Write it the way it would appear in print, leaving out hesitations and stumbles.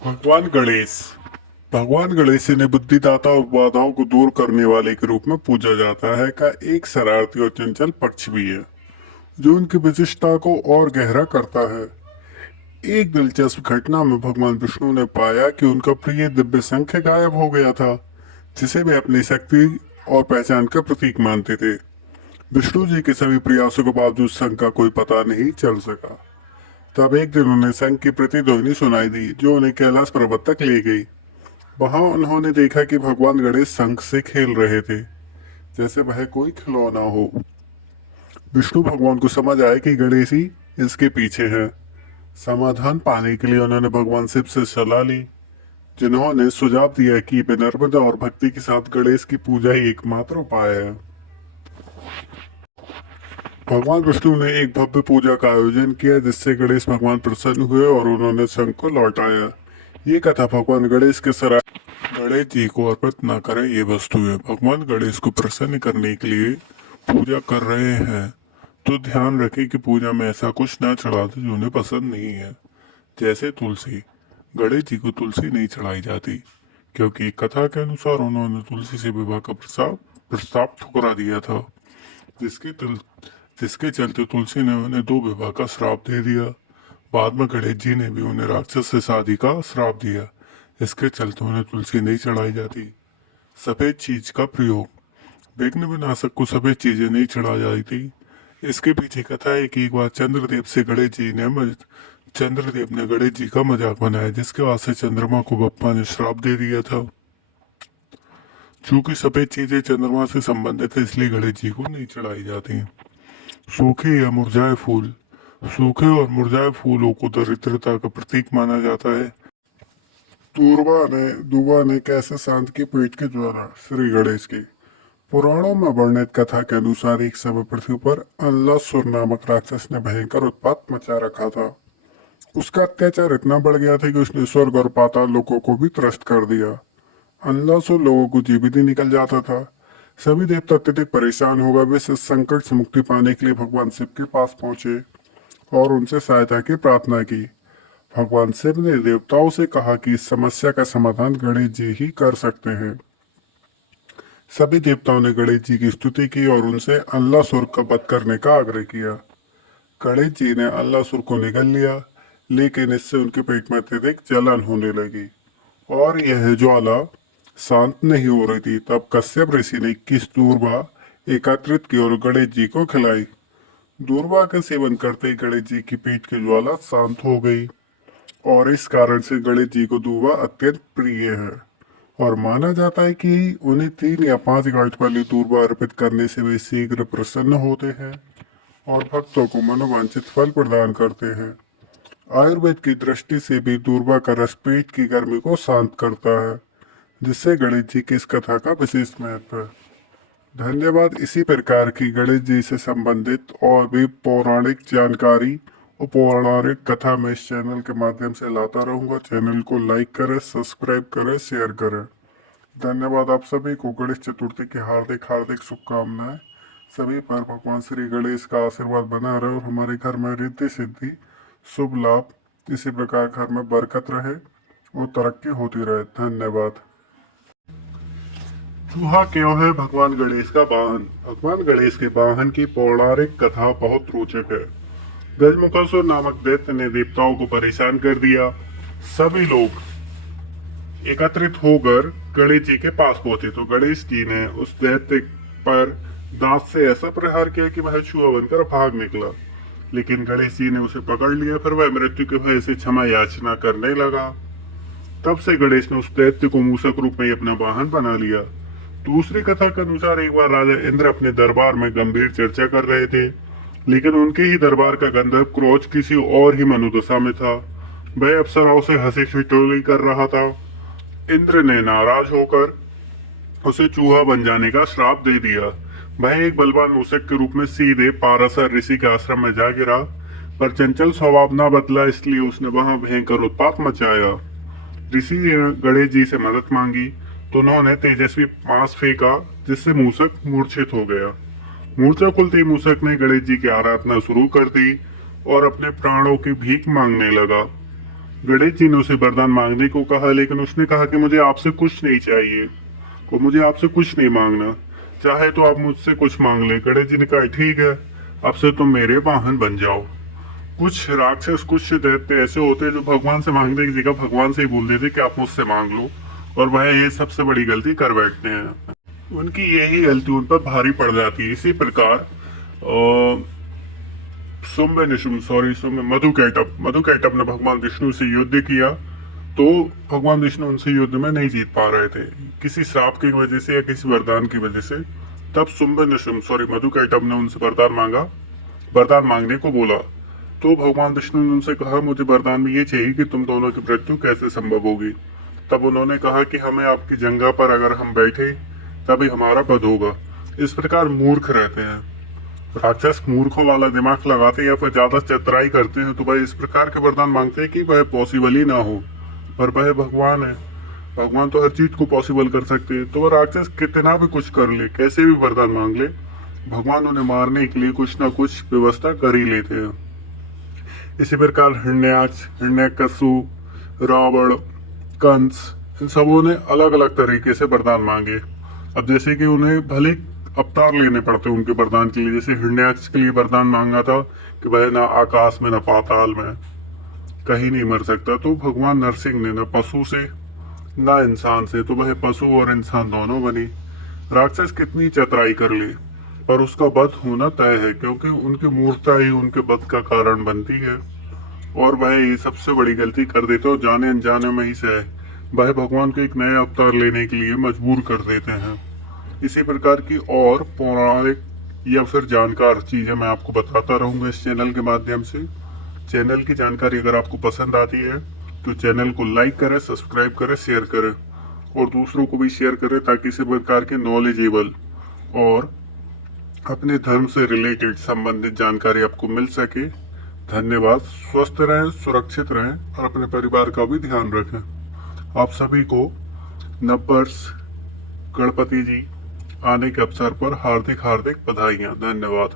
भगवान गणेश। भगवान गणेश इन्हें बुद्धिदाता और बाधाओं को दूर करने वाले के रूप में पूजा जाता है का एक शरारती और चंचल पक्ष भी है जो उनकी विशिष्टता को और गहरा करता है। एक दिलचस्प घटना में भगवान विष्णु ने पाया कि उनका प्रिय दिव्य शंख गायब हो गया था, जिसे वे अपनी शक्ति और पहचान का प्रतीक मानते थे। विष्णु जी के सभी प्रयासों के बावजूद शंख का कोई पता नहीं चल सका। तब एक दिन उन्हें शंख की प्रतिध्वनि सुनाई दी जो उन्हें कैलाश पर्वत तक ले गई। वहां उन्होंने देखा कि भगवान गणेश शंख से खेल रहे थे, जैसे वह कोई खिलौना हो। विष्णु भगवान को समझ आया कि गणेश ही इसके पीछे है। समाधान पाने के लिए उन्होंने भगवान शिव से सलाह ली, जिन्होंने सुझाव दिया कि विनम्रता और भक्ति के साथ गणेश की पूजा ही एकमात्र उपाय है। भगवान विष्णु ने एक भव्य पूजा का आयोजन किया, जिससे गणेश भगवान प्रसन्न हुए और उन्होंने शंख को लौटाया। ये कथा भगवान गणेश के सरा गणेश जी को अर्पित न करें ये वस्तु है। भगवान गणेश को प्रसन्न करने के लिए पूजा कर रहे हैं तो ध्यान रखें कि पूजा में ऐसा कुछ न चढ़ा दे जो उन्हें पसंद नहीं है, जैसे तुलसी। गणेश जी को तुलसी नहीं चढ़ाई जाती, क्योंकि कथा के अनुसार उन्होंने तुलसी से विवाह का प्रस्ताव प्रस्ताव ठुकरा दिया था, जिसके तुल जिसके चलते तुलसी ने उन्हें 2 विवाह का श्राप दे दिया। बाद में गणेश जी ने भी उन्हें राक्षस से शादी का श्राप दिया, इसके चलते उन्हें तुलसी नहीं चढ़ाई जाती। सफेद चीज का प्रयोग। विघ्न विनाशक को सफेद चीजें नहीं चढ़ाई जाती। इसके पीछे कथा है कि एक बार चंद्रदेव ने गणेश जी का मजाक बनाया, जिसके बाद से चंद्रमा को बप्पा ने श्राप दे दिया था। चूंकि सफेद चीजें चंद्रमा से संबंधित है, इसलिए गणेश जी को नहीं चढ़ाई जाती। सूखे या मुरझाए फूल। सूखे और मुरझाए फूलों को दरिद्रता का प्रतीक माना जाता है। दुआ ने कैसे शांत की पेट के द्वारा श्री गणेश की। पुराणों में वर्णित कथा के अनुसार एक समय पृथ्वी पर अनलासुर नामक राक्षस ने भयंकर उत्पात मचा रखा था। उसका अत्याचार इतना बढ़ गया था कि उसने स्वर्ग और पाताल लोगों को भी त्रस्त कर दिया। अनलासुर लोगों को जीवित ही निकल जाता था। सभी देवता अत्यधिक परेशान हो गए। वे इस संकट से मुक्ति पाने के लिए भगवान शिव के पास पहुंचे और उनसे सहायता की प्रार्थना की। भगवान शिव ने देवताओं से कहा कि इस समस्या का समाधान गणेश जी ही कर सकते हैं। सभी देवताओं ने गणेश जी की स्तुति की और उनसे अल्लासुर का वध करने का आग्रह किया। गणेश जी ने अल्लासुर को निगल लिया, लेकिन इससे उनके पेट में अत्यधिक जलन होने लगी और यह ज्वाला शांत नहीं हो रही थी। तब कश्यप ऋषि ने 21 दूर्वा एकत्रित की और गणेश जी को खिलाई। दूर्वा का सेवन करते ही गणेश जी की पेट की ज्वाला शांत हो गई और इस कारण से गणेश जी को दूर्वा अत्यंत प्रिय है और माना जाता है कि उन्हें 3 या 5 गांठ वाली दूर्वा अर्पित करने से वे शीघ्र प्रसन्न होते हैं और भक्तों को मनोवांछित फल प्रदान करते हैं। आयुर्वेद की दृष्टि से भी दूर्वा का रस पेट की गर्मी को शांत करता है, जिससे गणेश जी की इस कथा का विशेष महत्व है। धन्यवाद। इसी प्रकार की गणेश जी से संबंधित और भी पौराणिक जानकारी और पौराणिक कथा मैं इस चैनल के माध्यम से लाता रहूंगा। चैनल को लाइक करें, सब्सक्राइब करें, शेयर करें। धन्यवाद। आप सभी को गणेश चतुर्थी की हार्दिक हार्दिक शुभकामनाएं। सभी पर भगवान श्री गणेश का आशीर्वाद बना रहे और हमारे घर में रिद्धि सिद्धि शुभ लाभ इसी प्रकार घर में बरकत रहे और तरक्की होती रहे। धन्यवाद। चूहा क्यों है भगवान गणेश का वाहन? भगवान गणेश के वाहन की पौराणिक कथा बहुत रोचक है। गजमुखासुर नामक दैत्य ने देवताओं को परेशान कर दिया। सभी लोग एकत्रित होकर गणेश जी के पास पहुंचे तो गणेश जी ने उस दैत्य पर दांत से ऐसा प्रहार किया कि वह चूहा बनकर भाग निकला। लेकिन गणेश जी ने उसे पकड़ लिया। फिर वह मृत्यु के भय से क्षमा याचना करने लगा। तब से गणेश ने उस दैत्य को मूसक रूप में अपना वाहन बना लिया। दूसरी कथा के अनुसार एक बार राजा इंद्र अपने दरबार में गंभीर चर्चा कर रहे थे, लेकिन उनके ही दरबार का गंधर्व क्रोध किसी और ही मनोदशा में था। वह अप्सराओं से हंसी ठिठोली कर रहा था। इंद्र ने नाराज होकर उसे चूहा बन जाने का श्राप दे दिया। वह एक बलवान मूसक के रूप में सीधे पाराशर ऋषि के आश्रम में जा गिरा, पर चंचल स्वभाव न बदला, इसलिए उसने वहां भयंकर उत्पात मचाया। ऋषि ने गणेश जी से मदद मांगी तो उन्होंने तेजस्वी पास फेंका, जिससे मूसक मूर्छित हो गया। मूर्छा खुलते ही मूसक ने गणेश जी की आराधना शुरू कर दी और अपने प्राणों की भीख मांगने लगा। गणेश जी ने उसे वरदान मांगने को कहा, लेकिन उसने कहा कि मुझे आपसे कुछ नहीं चाहिए और मुझे आपसे कुछ नहीं मांगना, चाहे तो आप मुझसे कुछ मांग ले। गणेश जी ने कहा ठीक है, अब से तुम मेरे वाहन बन जाओ। कुछ राक्षस, कुछ दैत्य ऐसे होते हैं जो भगवान से मांगने की जगह भगवान से ही बोल देते कि आप मुझसे मांग लो, और वह ये सबसे बड़ी गलती कर बैठते हैं। उनकी यही गलती उन पर भारी पड़ जाती है। इसी प्रकार शुंभ ने शुंभ मधुकैटभ ने भगवान विष्णु से युद्ध किया, तो भगवान विष्णु उनसे युद्ध में नहीं जीत पा रहे थे किसी श्राप की वजह से या किसी वरदान की वजह से। तब मधुकैटभ ने उनसे वरदान मांगा, वरदान मांगने को बोला। तो भगवान विष्णु ने उनसे कहा मुझे वरदान में ये चाहिए कि तुम दोनों की मृत्यु कैसे संभव होगी। तब उन्होंने कहा कि हमें आपकी जंगा पर अगर हम बैठे तभी हमारा वध होगा। इस प्रकार मूर्ख रहते हैं राक्षस, मूर्खों वाला दिमाग लगाते हैं या फिर ज्यादा चतुराई करते हैं, तो वह इस प्रकार के वरदान मांगते हैं कि वह पॉसिबल ही ना हो। पर वह भगवान है, भगवान तो हर चीज को पॉसिबल कर सकते हैं। तो वह राक्षस कितना भी कुछ कर ले, कैसे भी वरदान मांग ले, भगवान उन्हें मारने के लिए कुछ ना कुछ व्यवस्था कर ही लेते हैं। इसी प्रकार हिरण्यकशु, रावण, कंस, इन सबों ने अलग अलग तरीके से वरदान मांगे। अब जैसे कि उन्हें भले अवतार लेने पड़ते उनके वरदान के लिए। जैसे हिरण्याक्ष के लिए वरदान मांगा था कि वह ना आकाश में, ना पाताल में, कहीं नहीं मर सकता। तो भगवान नरसिंह ने ना पशु से ना इंसान से, तो वह पशु और इंसान दोनों बनी। राक्षस कितनी चतुराई कर ले, पर उसका वध होना तय है, क्योंकि उनकी मूर्खता ही उनके वध का कारण बनती है। और वह ये सबसे बड़ी गलती कर देते और जाने अनजाने में ही से वह भगवान को एक नया अवतार लेने के लिए मजबूर कर देते हैं। इसी प्रकार की और पौराणिक या फिर जानकार चीजें मैं आपको बताता रहूंगा इस चैनल के माध्यम से। चैनल की जानकारी अगर आपको पसंद आती है तो चैनल को लाइक करें, सब्सक्राइब करें, शेयर करें और दूसरों को भी शेयर करें, ताकि इसी प्रकार के नॉलेजेबल और अपने धर्म से रिलेटेड संबंधित जानकारी आपको मिल सके। धन्यवाद। स्वस्थ रहें, सुरक्षित रहें और अपने परिवार का भी ध्यान रखें। आप सभी को नववर्ष, गणपति जी आने के अवसर पर हार्दिक हार्दिक बधाइयां। धन्यवाद।